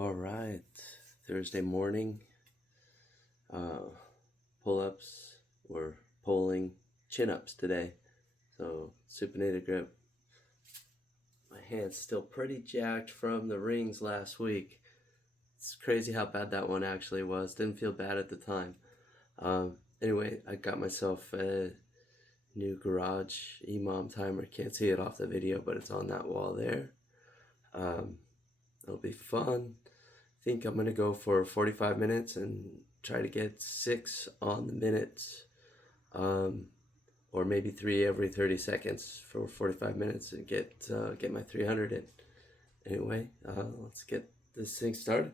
All right, Thursday morning, pull-ups or pulling chin-ups today. So supinated grip. My hand's still pretty jacked from the rings last week. It's crazy how bad that one actually was. Didn't feel bad at the time. Anyway, I got myself a new garage EMOM timer. Can't see it off the video, but it's on that wall there. It'll be fun. I think I'm gonna go for 45 minutes and try to get 6 on the minutes, or maybe 3 every 30 seconds for 45 minutes and get my 300 in. Anyway, let's get this thing started.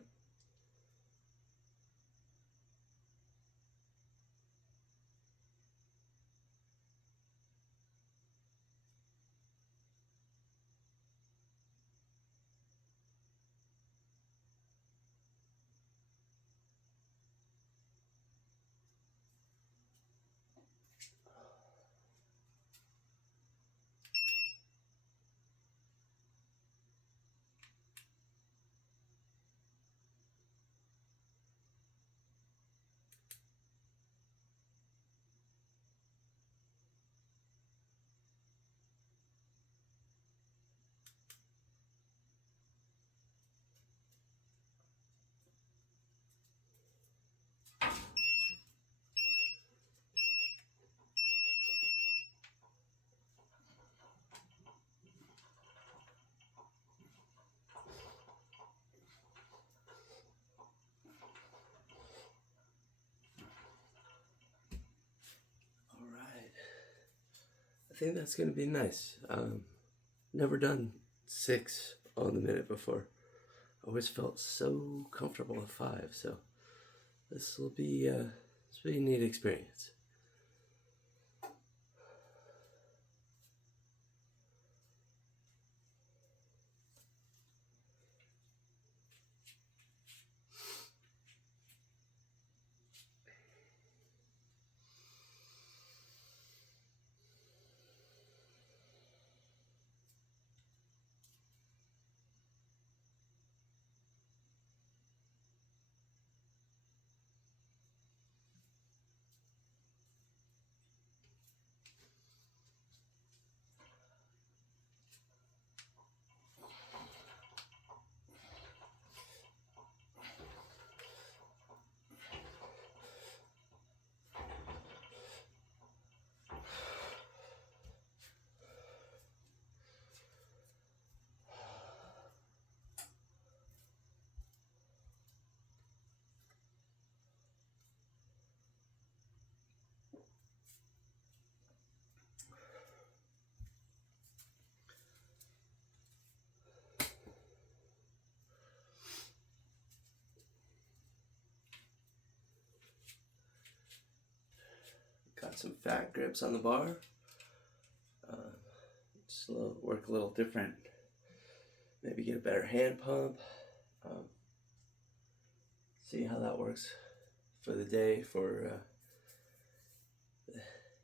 I think that's gonna be nice. Never done 6 on the minute before. Always felt so comfortable at 5, so this will be a neat experience. Got some fat grips on the bar. Just work a little different. Maybe get a better hand pump. See how that works for the day for the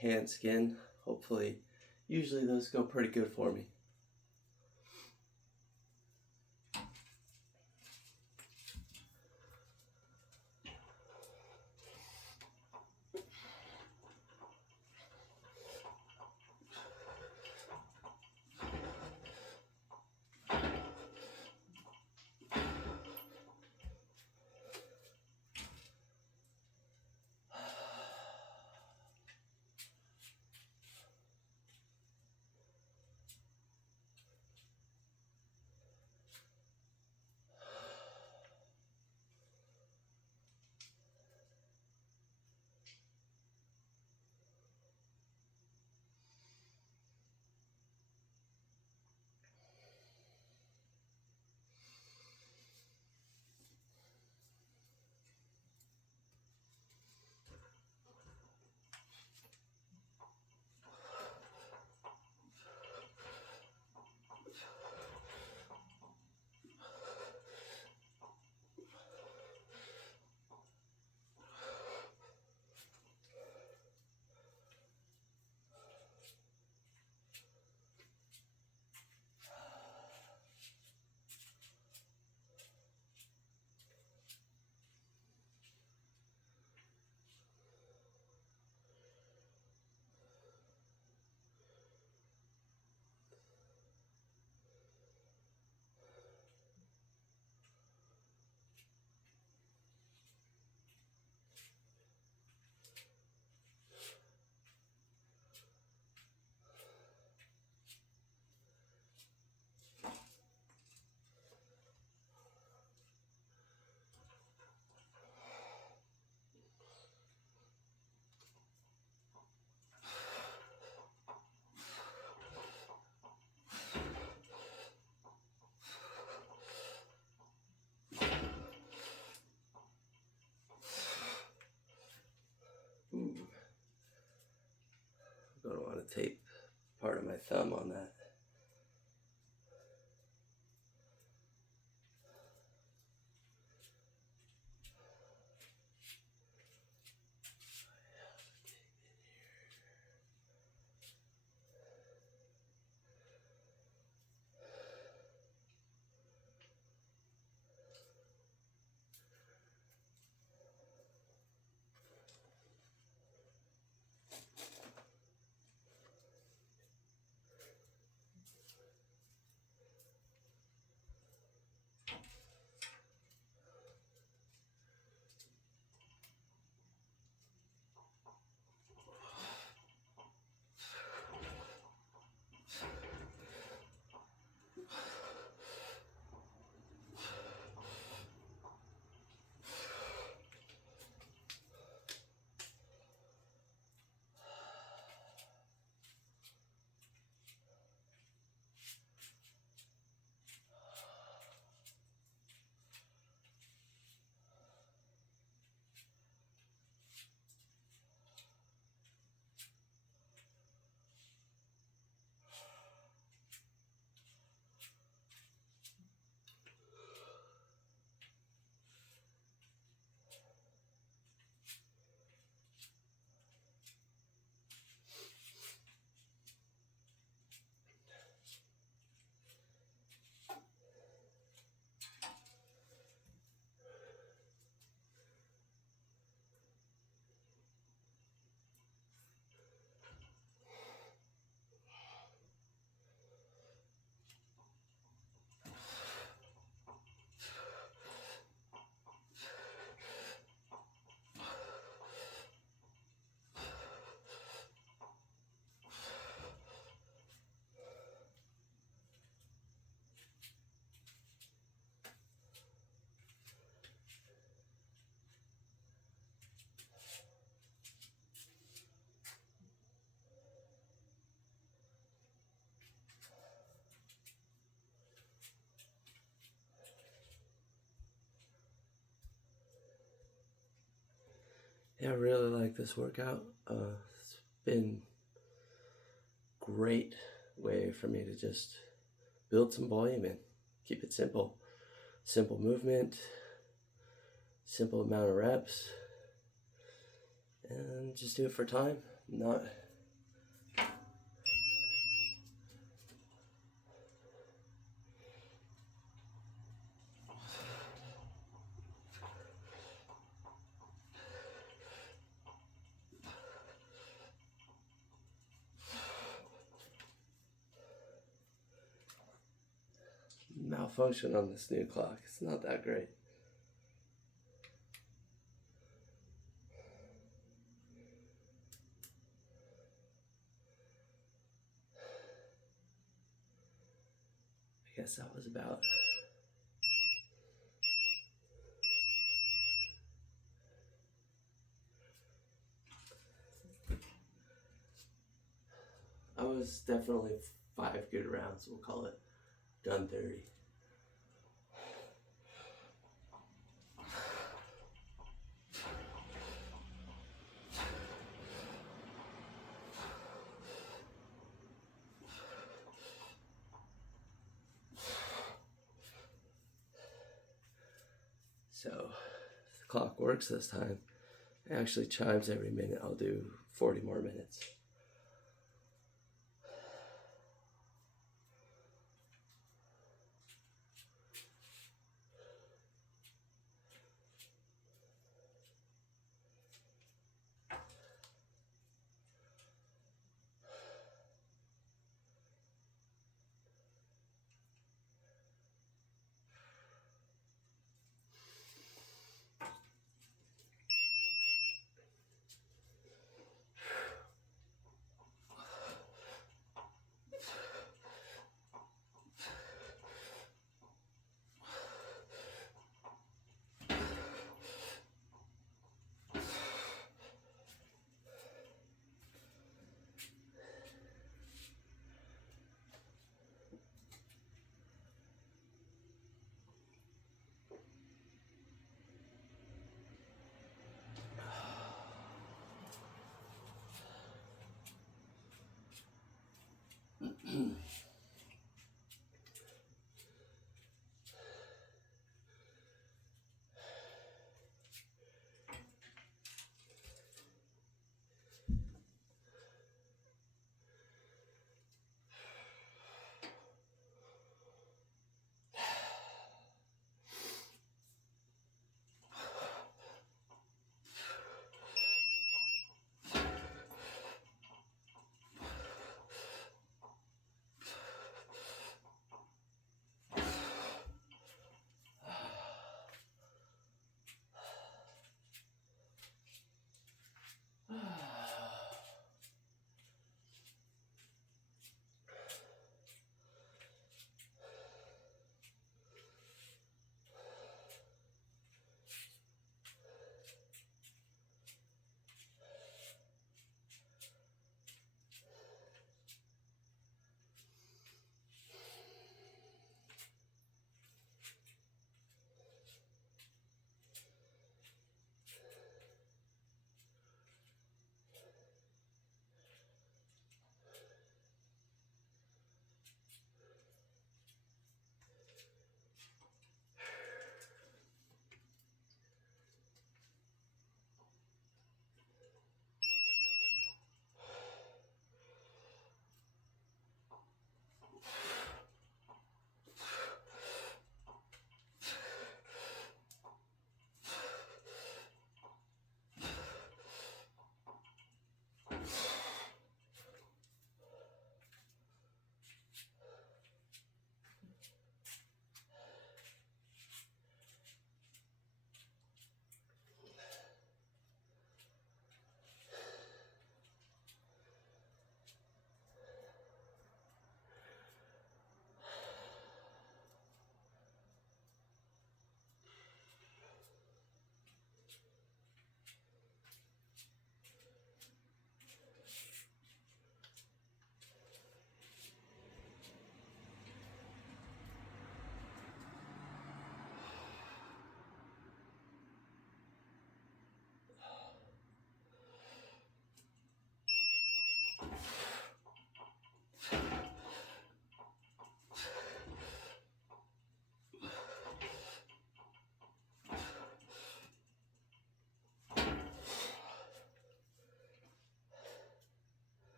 hand skin. Hopefully, usually those go pretty good for me. tape part of my thumb on that. Yeah, I really like this workout. It's been a great way for me to just build some volume and keep it simple. Simple movement, simple amount of reps, and just do it for time, not malfunction on this new clock. It's not that great. I guess that was about I was definitely 5 good rounds, we'll call it. Done 30. So if the clock works this time, it actually chimes every minute. I'll do 40 more minutes.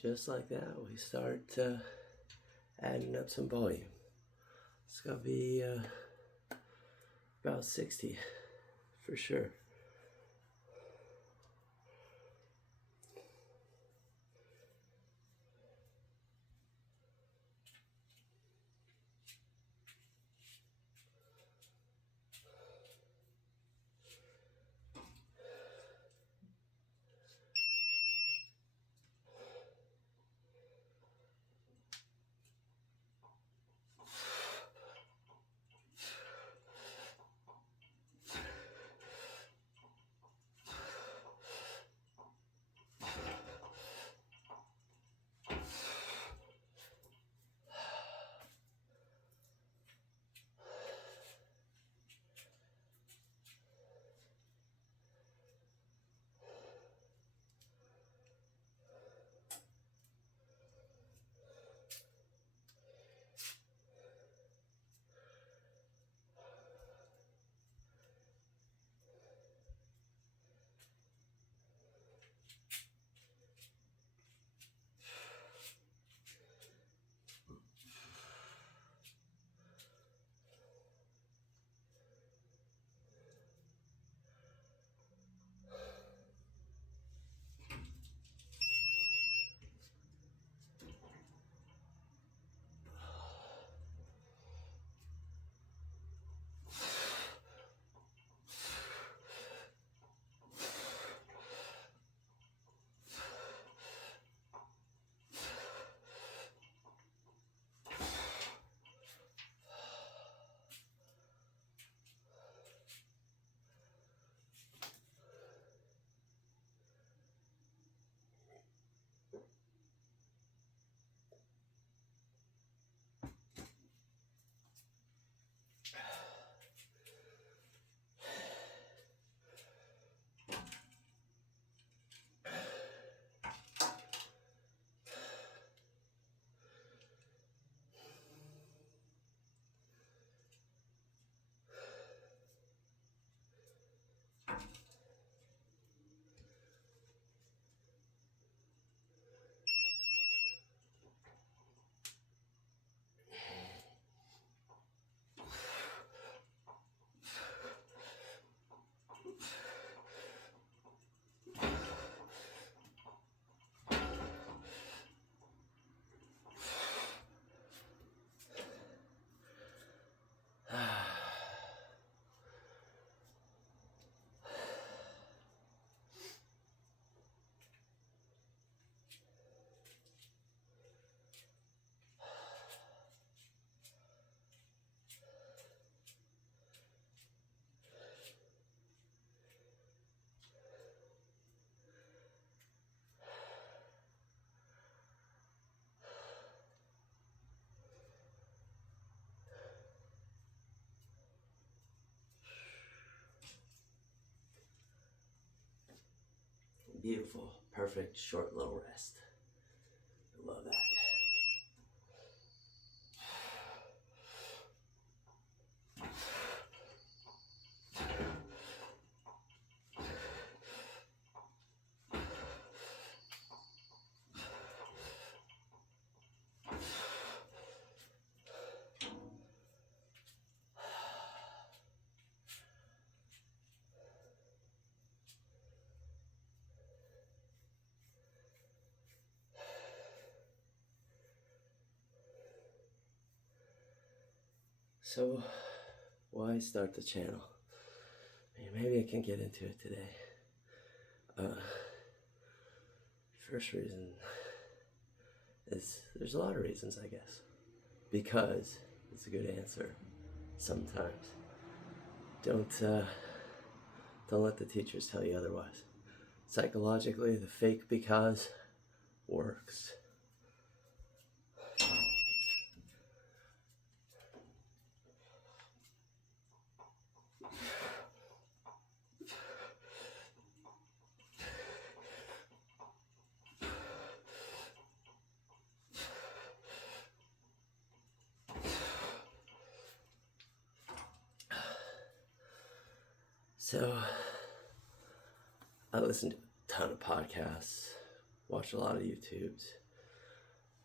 just like that, we start adding up some volume. It's gonna be about 60 for sure. Beautiful, perfect, short little rest. I love that. So, why start the channel? Maybe I can get into it today. First reason is, there's a lot of reasons, I guess. Because it's a good answer sometimes. Don't let the teachers tell you otherwise. Psychologically, the fake because works. So, I listened to a ton of podcasts, watched a lot of YouTubes,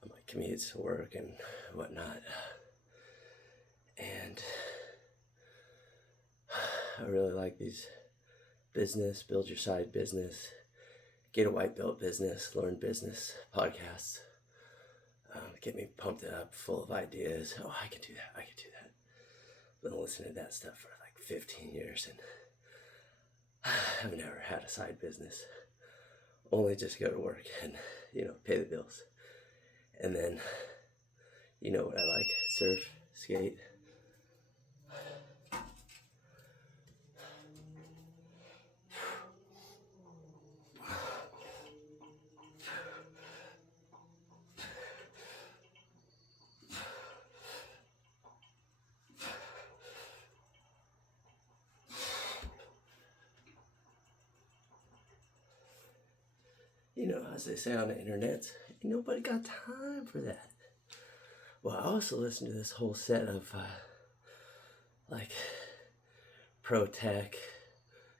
on my commutes to work and whatnot. And I really like these business, build your side business, get a white belt business, learn business podcasts. Get me pumped up, full of ideas. Oh, I can do that. I can do that. Been listening to that stuff for like 15 years and I've never had a side business. Only just go to work and, pay the bills. And then, you know what I like? Surf, skate. As they say on the internet, nobody got time for that. Well, I also listen to this whole set of pro tech,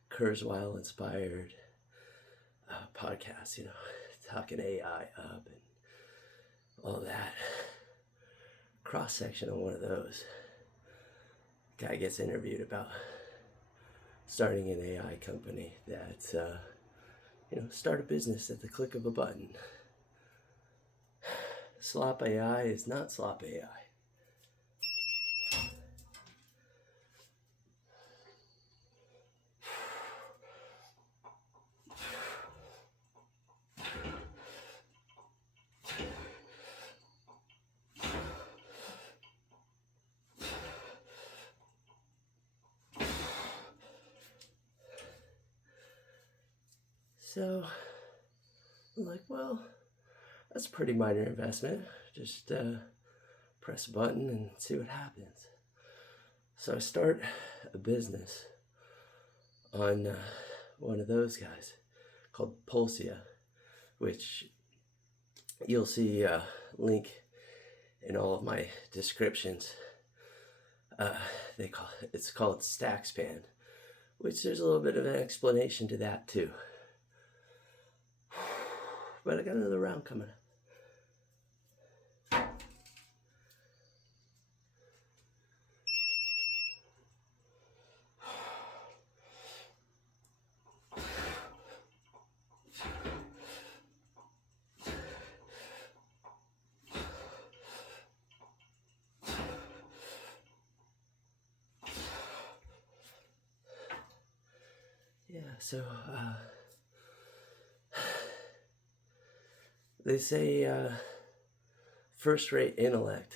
Kurzweil inspired podcasts, talking AI up and all that. Cross section on one of those. Guy gets interviewed about starting an AI company that start a business at the click of a button. Slop AI is not slop AI. So, I'm like, well, that's a pretty minor investment. Just press a button and see what happens. So I start a business on one of those guys called Pulsia, which you'll see a link in all of my descriptions. It's called Stackspan, which there's a little bit of an explanation to that too. But I got another round coming up. So they say first-rate intellect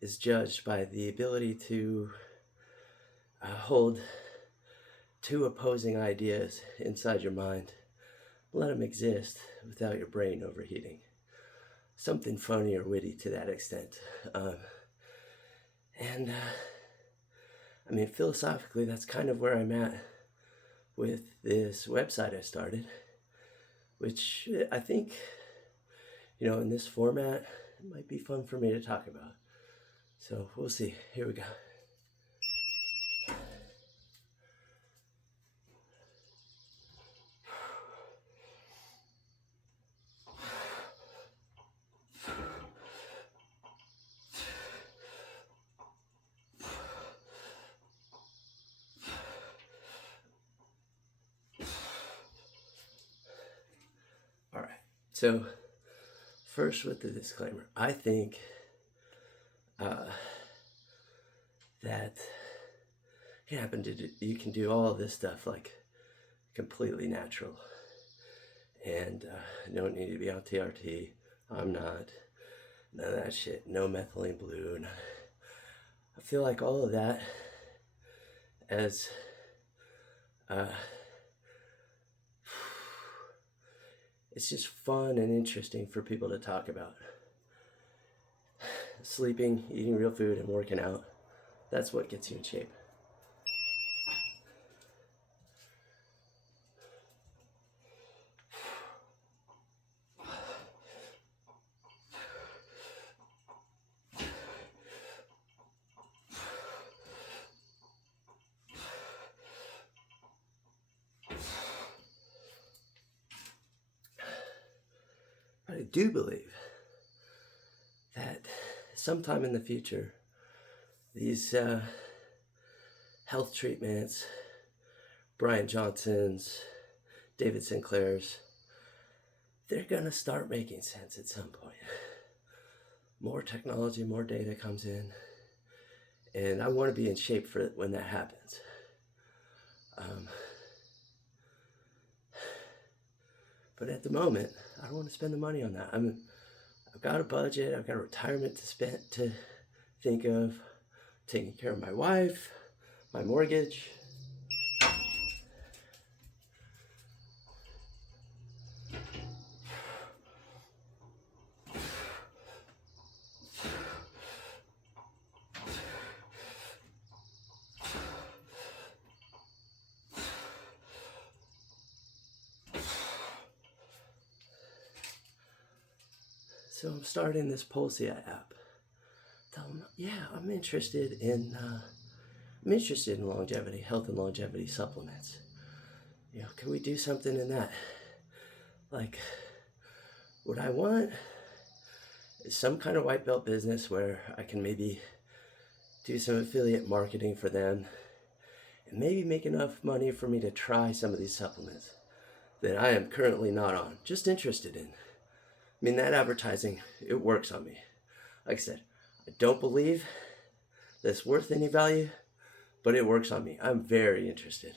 is judged by the ability to hold two opposing ideas inside your mind, let them exist without your brain overheating. Something funny or witty to that extent. Philosophically, that's kind of where I'm at with this website I started, which I think, in this format, it might be fun for me to talk about. So we'll see. Here we go. So, first with the disclaimer, I think that you can do all of this stuff completely natural, and don't need to be on TRT. I'm not. None of that shit. No methylene blue. I feel like all of that as it's just fun and interesting for people to talk about. Sleeping, eating real food, and working out. That's what gets you in shape. I do believe sometime in the future, these health treatments, Brian Johnson's, David Sinclair's, they're going to start making sense at some point. More technology, more data comes in, and I want to be in shape for it when that happens. But at the moment, I don't want to spend the money on that. I've got a budget, I've got a retirement to think of, taking care of my wife, my mortgage. So I'm starting this Pulsia app. Tell them, yeah, I'm interested in longevity, health and longevity supplements. Can we do something in that? Like, what I want is some kind of white belt business where I can maybe do some affiliate marketing for them and maybe make enough money for me to try some of these supplements that I am currently not on, just interested in. I mean, that advertising, it works on me. Like I said, I don't believe that's worth any value, but it works on me. I'm very interested.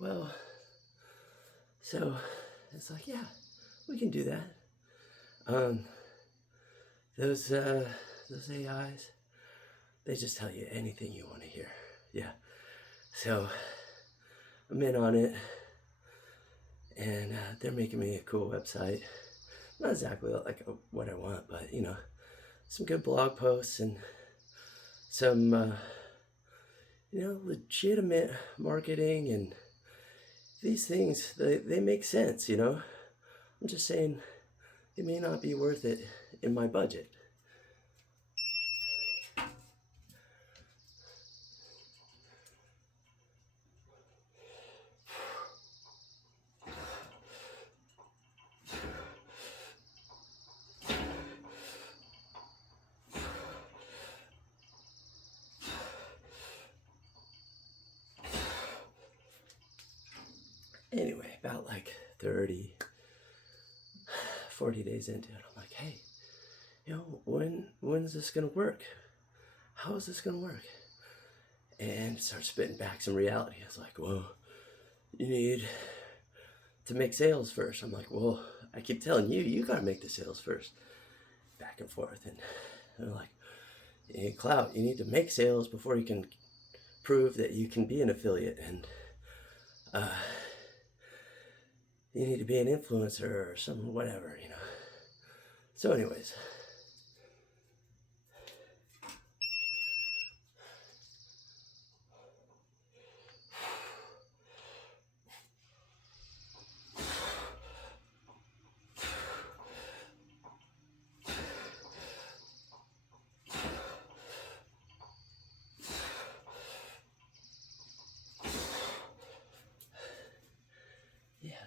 Well, so it's like, yeah, we can do that. Those AIs, they just tell you anything you want to hear. Yeah. So I'm in on it, and they're making me a cool website. Not exactly like what I want, but some good blog posts and some legitimate marketing, and these things, they make sense. I'm just saying it may not be worth it in my budget. Anyway, about like 30, 40 days into it, I'm like, hey, when's this gonna work? How is this gonna work? And start spitting back some reality. I was like, well, you need to make sales first. I'm like, well, I keep telling you gotta make the sales first. Back and forth, and they're like, you need clout, you need to make sales before you can prove that you can be an affiliate, and you need to be an influencer or some whatever, So anyways,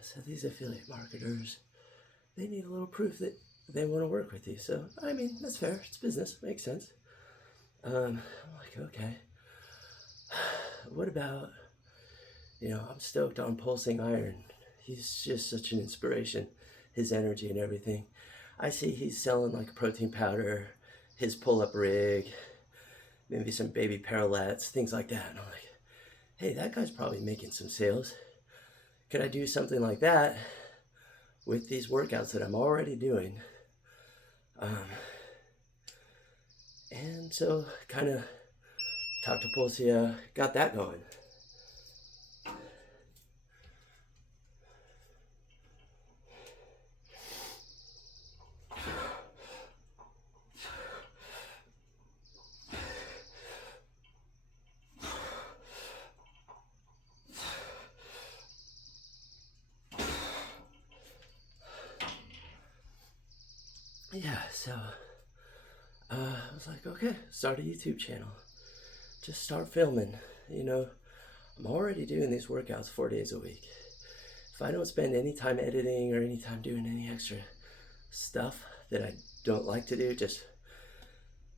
so these affiliate marketers, they need a little proof that they want to work with you. So, I mean, that's fair. It's business. Makes sense. I'm like, okay. What about, I'm stoked on Pulsing Iron. He's just such an inspiration. His energy and everything. I see he's selling like a protein powder, his pull-up rig, maybe some baby parallettes, things like that. And I'm like, hey, that guy's probably making some sales. Could I do something like that with these workouts that I'm already doing? And so kind of talked to Pulsia, got that going. yeah, so I was like, okay, start a YouTube channel. Just start filming. You know, I'm already doing these workouts 4 days a week. If I don't spend any time editing or any time doing any extra stuff that I don't like to do, just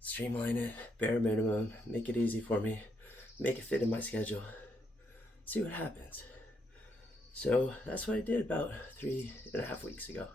streamline it, bare minimum, make it easy for me, make it fit in my schedule, see what happens. So that's what I did about 3.5 weeks ago.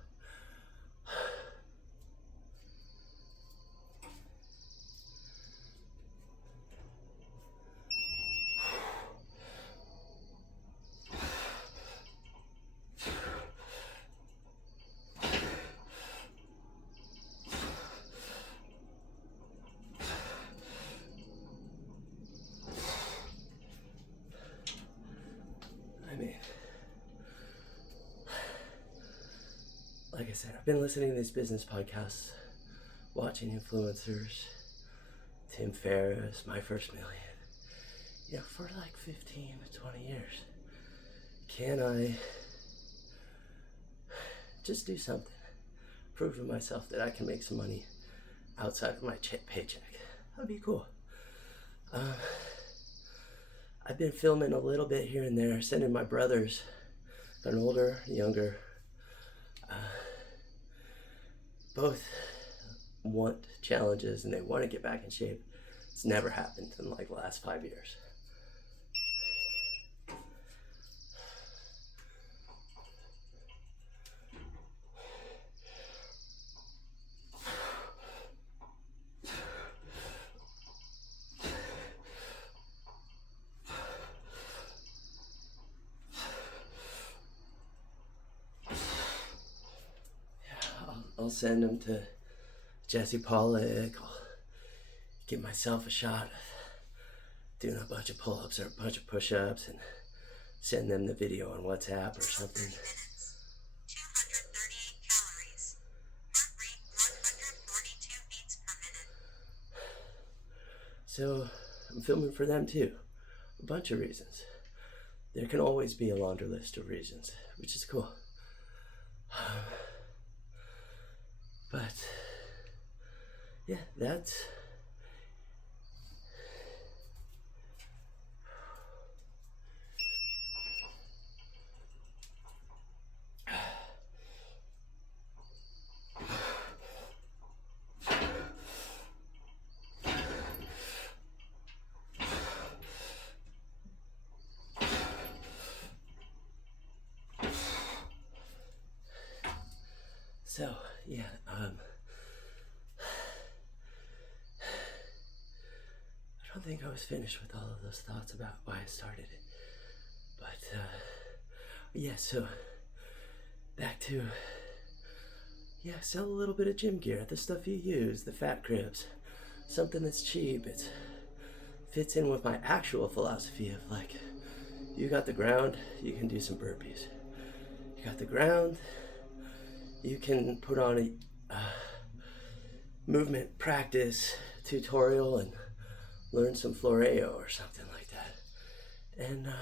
I mean, like I said, I've been listening to these business podcasts, watching influencers, Tim Ferriss, My First Million, you know, for like 15 to 20 years. Can I just do something? Prove to myself that I can make some money outside of my paycheck. That'd be cool. I've been filming a little bit here and there, sending my brothers, an older, younger, both want challenges and they want to get back in shape. It's never happened in like the last 5 years. I'll send them to Jesse Pollock. I'll give myself a shot of doing a bunch of pull-ups or a bunch of push-ups and send them the video on WhatsApp or something. 238 calories. Heart rate 142 beats per minute. So I'm filming for them too. A bunch of reasons. There can always be a laundry list of reasons, which is cool. But yeah, that's so yeah, I don't think I was finished with all of those thoughts about why I started it. But yeah, so back to, yeah, sell a little bit of gym gear, the stuff you use, the fat grips, something that's cheap. It fits in with my actual philosophy of like, you got the ground, you can do some burpees. You got the ground, you can put on a movement practice tutorial and learn some floreo or something like that. And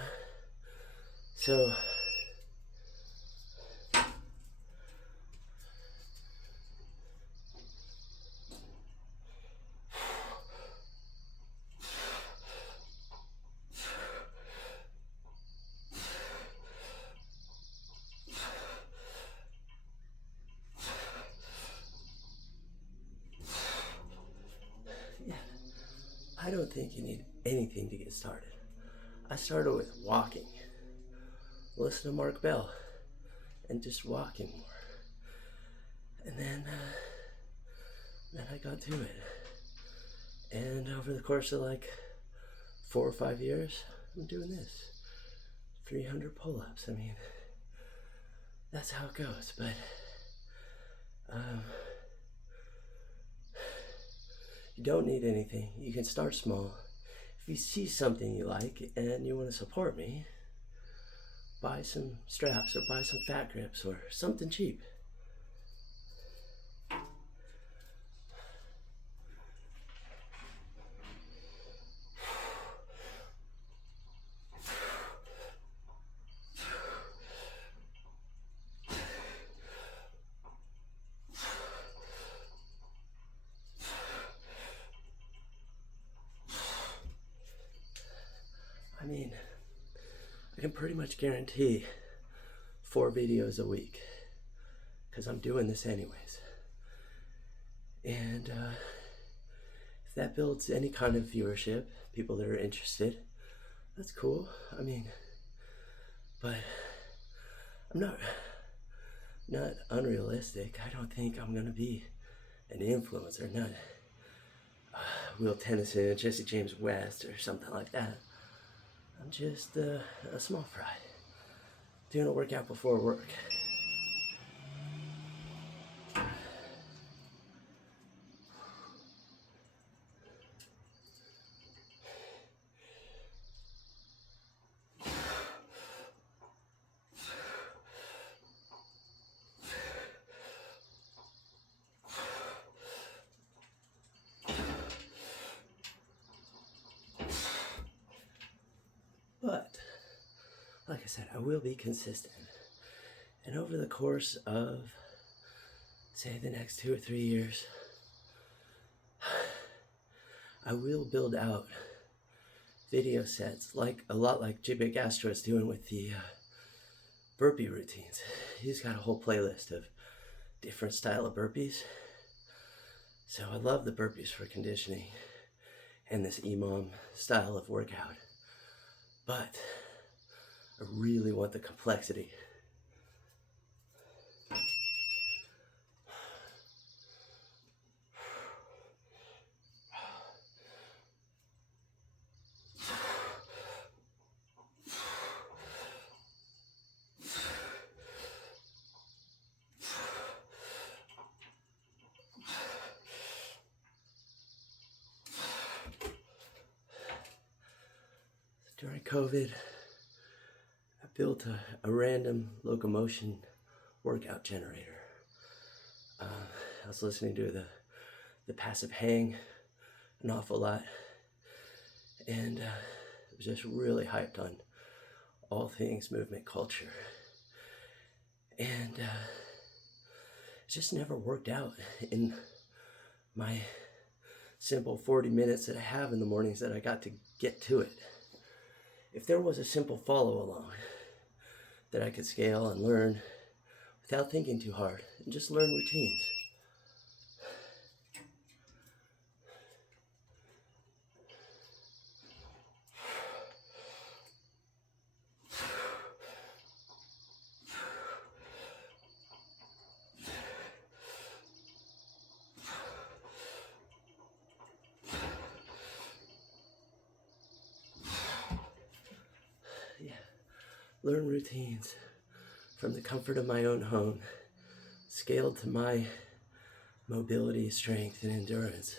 so yeah, I don't think you need anything to get started. I started with walking, listen to Mark Bell, and just walking more. And then I got to it. And over the course of like 4 or 5 years, I'm doing this. 300 pull-ups. I mean, that's how it goes. But you don't need anything. You can start small. If you see something you like and you want to support me, buy some straps or buy some fat grips or something cheap. I can pretty much guarantee 4 videos a week because I'm doing this anyways. And if that builds any kind of viewership, people that are interested, that's cool. I mean, but I'm not unrealistic. I don't think I'm gonna be an influencer, not Will Tennyson, Jesse James West, or something like that. I'm just a small fry doing a workout before work. But, like I said, I will be consistent. And over the course of, say, the next 2 or 3 years, I will build out video sets, like a lot like J-Big Astro is doing with the burpee routines. He's got a whole playlist of different style of burpees. So I love the burpees for conditioning and this EMOM style of workout. But I really want the complexity. During COVID, I built a random locomotion workout generator. I was listening to the Passive Hang an awful lot, and was just really hyped on all things movement culture. And it just never worked out in my simple 40 minutes that I have in the mornings that I got to get to it. If there was a simple follow along that I could scale and learn without thinking too hard and just learn routines. Yeah, learn routines from the comfort of my own home, scaled to my mobility, strength, and endurance.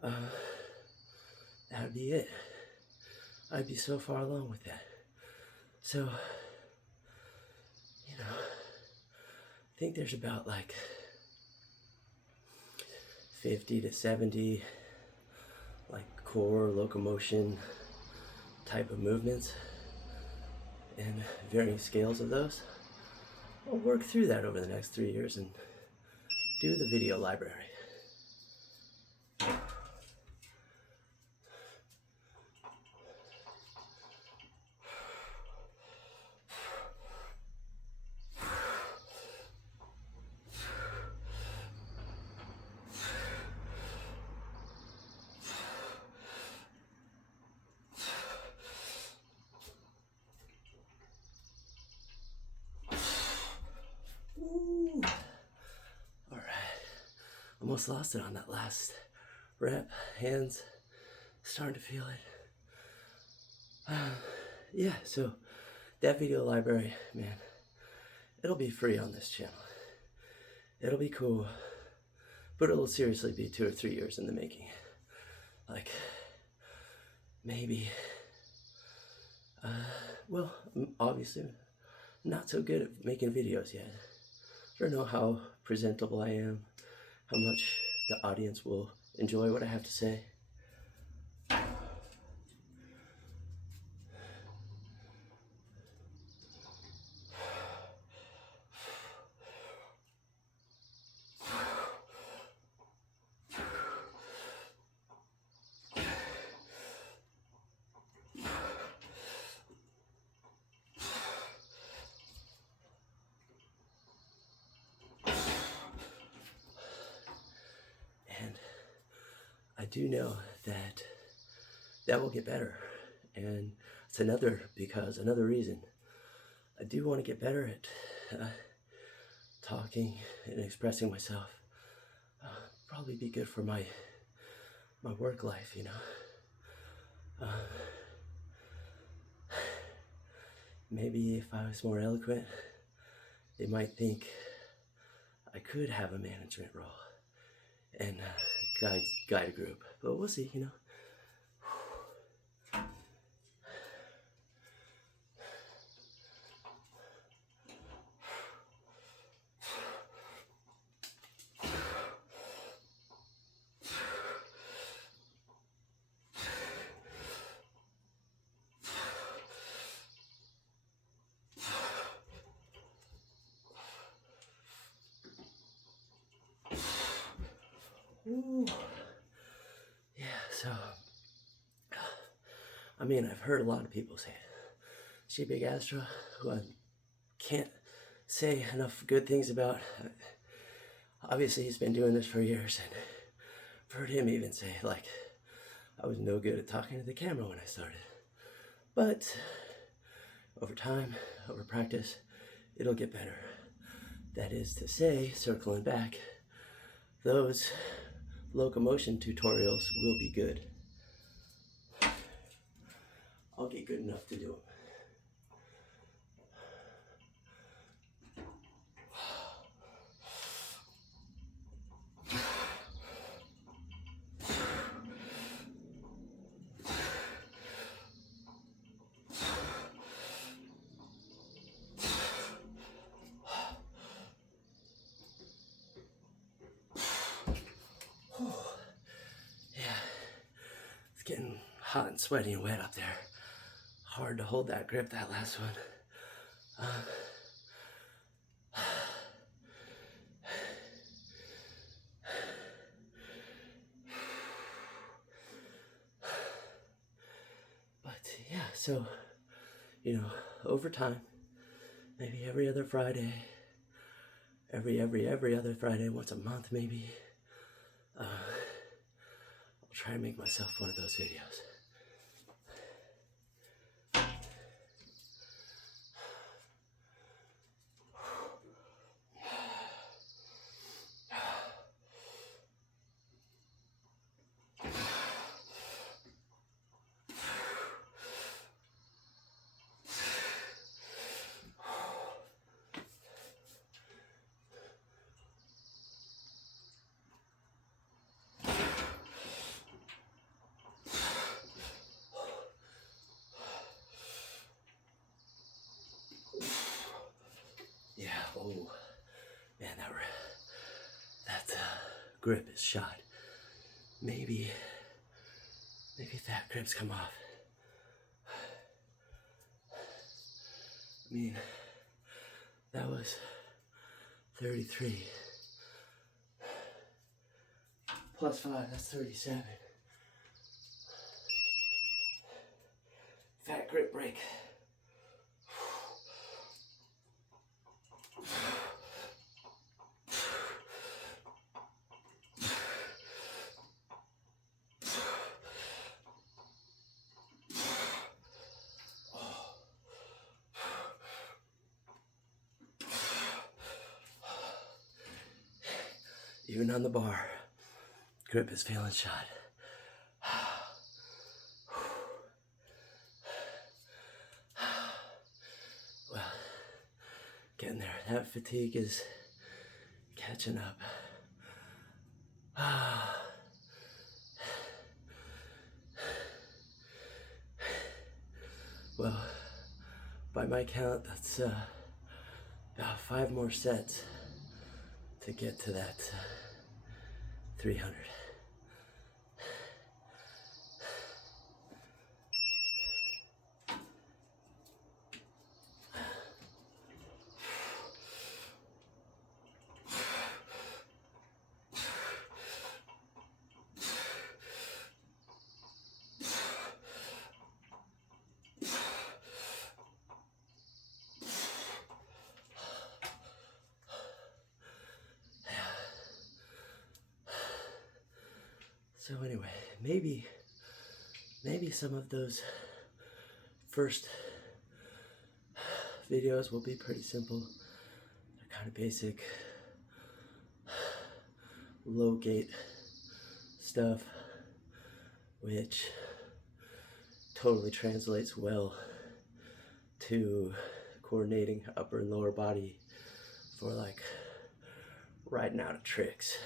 That would be it. I'd be so far along with that. So, you know, I think there's about like 50 to 70 like core locomotion type of movements and varying scales of those. I'll work through that over the next 3 years and do the video library. Ooh. All right, almost lost it on that last rep. Hands starting to feel it. Yeah, so that video library, man, it'll be free on this channel. It'll be cool, but it'll seriously be 2 or 3 years in the making. Like, maybe, well, obviously not so good at making videos yet. I don't know how presentable I am, how much the audience will enjoy what I have to say. do know that that will get better. And it's another reason I do want to get better at talking and expressing myself. Probably be good for my work life, you know. Maybe if I was more eloquent, they might think I could have a management role and guide a group, but we'll see, you know. Ooh. Yeah, so, I mean, I've heard a lot of people say it. She Big Astra, who I can't say enough good things about. Obviously, he's been doing this for years, and I've heard him even say, like, I was no good at talking to the camera when I started. But over time, over practice, it'll get better. That is to say, circling back, those locomotion tutorials will be good. I'll get good enough to do them. Getting hot and sweaty and wet up there. Hard to hold that grip, that last one. But yeah, so, you know, over time, maybe every other Friday, every other Friday, once a month maybe, I'll try and make myself one of those videos. Yeah, oh, man, that grip is shot. Maybe that grip's come off. I mean, that was 33. Plus 5, that's 37. Fat grip break. Even on the bar, grip is feeling shot. Well, getting there. That fatigue is catching up. Well, by my count, that's about 5 more sets to get to that 300. So anyway, maybe some of those first videos will be pretty simple. They're kind of basic, low gait stuff, which totally translates well to coordinating upper and lower body for like riding out of tricks.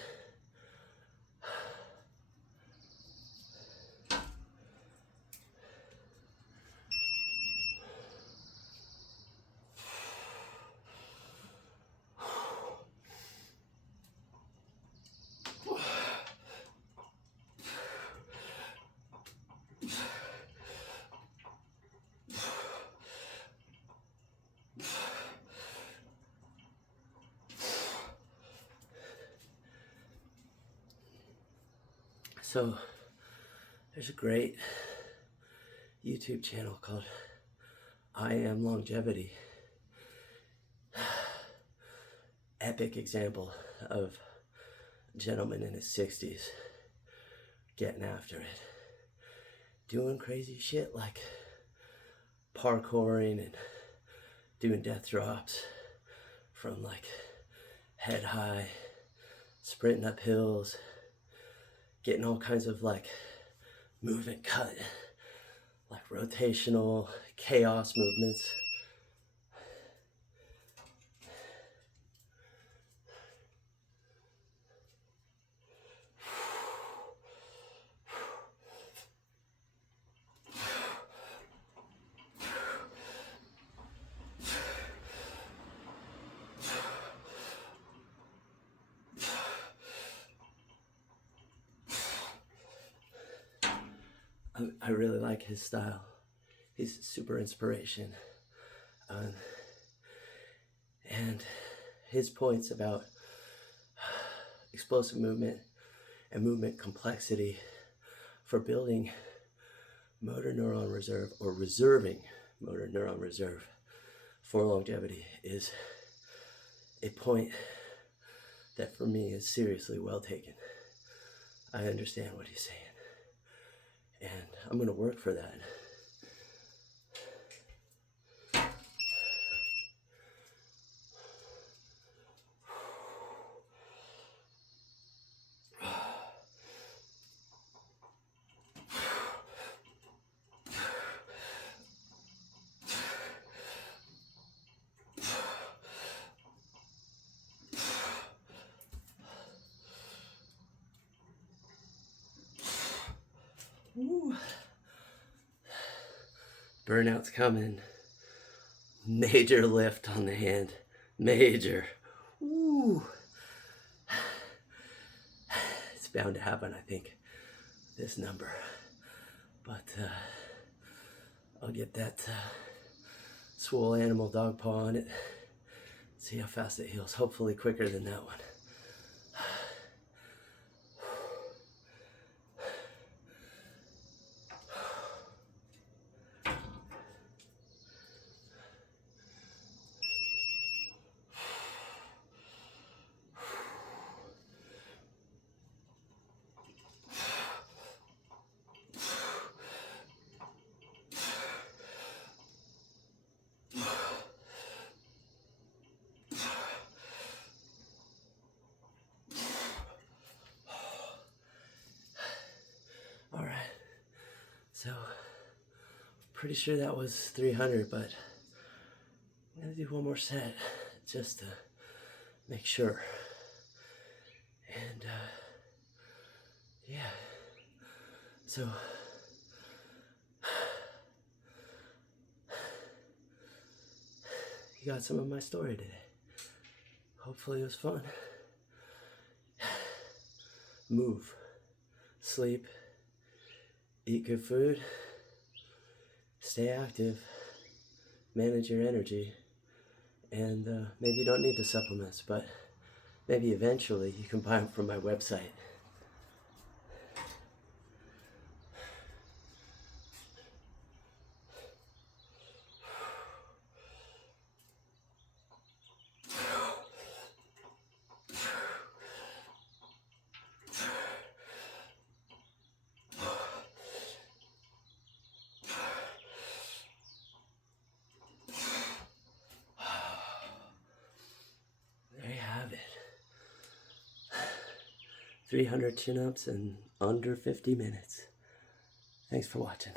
So there's a great YouTube channel called I Am Longevity. Epic example of a gentleman in his 60s getting after it, doing crazy shit like parkouring and doing death drops from like head high, sprinting up hills, getting all kinds of like movement cut, like rotational chaos movements. I really like his style. He's super inspiration. And his points about explosive movement and movement complexity for building motor neuron reserve or reserving motor neuron reserve for longevity is a point that for me is seriously well taken. I understand what he's saying, and I'm going to work for that. Woo. Burnout's coming. Major lift on the hand. Major. Woo. It's bound to happen, I think, this number. But I'll get that swole animal dog paw on it. See how fast it heals. Hopefully quicker than that one. All right. So, pretty sure that was 300, but I'm gonna do one more set just to make sure. And yeah, so you got some of my story today. Hopefully it was fun. Move, sleep, eat good food, stay active, manage your energy, and maybe you don't need the supplements, but maybe eventually you can buy them from my website. 300 chin-ups in under 50 minutes. Thanks for watching.